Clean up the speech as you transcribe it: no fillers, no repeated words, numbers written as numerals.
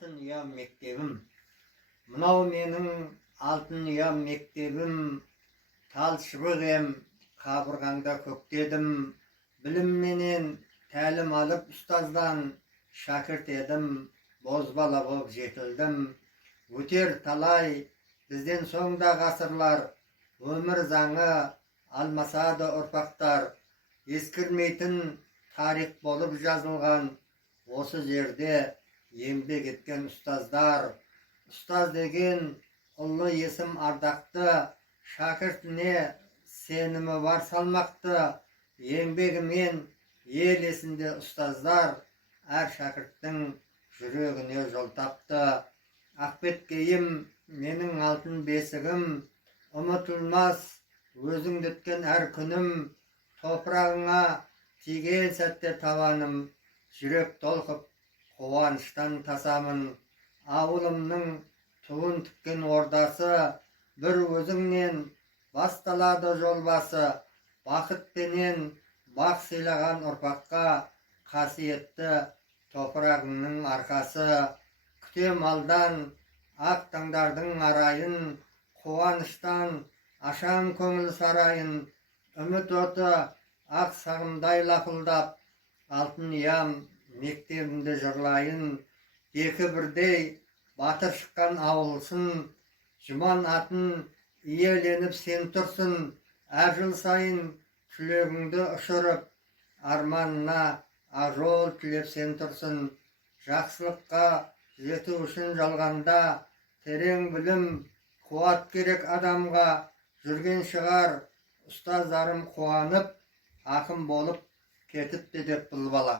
Алтын ұям мектебім. Мынау менің алтын ұям мектебім. Тал шыбық ем, қабырғаңда көктедім. Білімменен тәлім алып ұстаздан шәкірт едім. Бозбала боп жетілдім. Өтер талай бізден соңда ғасырлар. Өмір заңы алмасады ұрпақтар. Ескірмейтін тарих болып жазылған. Осы жерде еңбек еткен ұстаздар. Ұстаз деген ұлы есім ардақты. Шәкіртіне сенімі бар салмақты. Еңбегімен ел есінде ұстаздар. Әр шәкірттің жүрегіне жол тапты. Ақбеткейім менің алтын бесігім. Ұмытылмас өзіңді өткен әр күнім. Топырағыңа тиген сәтте табаным. Жүрек толқып қуаныштан тасамын. Ауылымның туын тіккен ордасы. Бір өзіңнен басталады жолбасы. Бақытпенен бақ сыйлаған ұрпаққа қасиетті топырағыңның арқасы. Күтем алдан ақ таңдардың арайын. Қуаныштан ашам көңіл сарайын. Үміт оты ақ сағымдай лапылдап. Алтын ұям мектебімді жырлайын. Екі бірдей батыр шыққан ауылсын. Жұман атын иеленіп сен тұрсын. Әр жыл сайын түлегіңді ұшырып. Арманына жол тілеп сен тұрсын. Жақсылыққа жету үшін жалғанда. Терең білім қуат керек адамға. Жүрген шығар ұстаздарым қуанып. Ақын болып кетіпті деп бұл бала.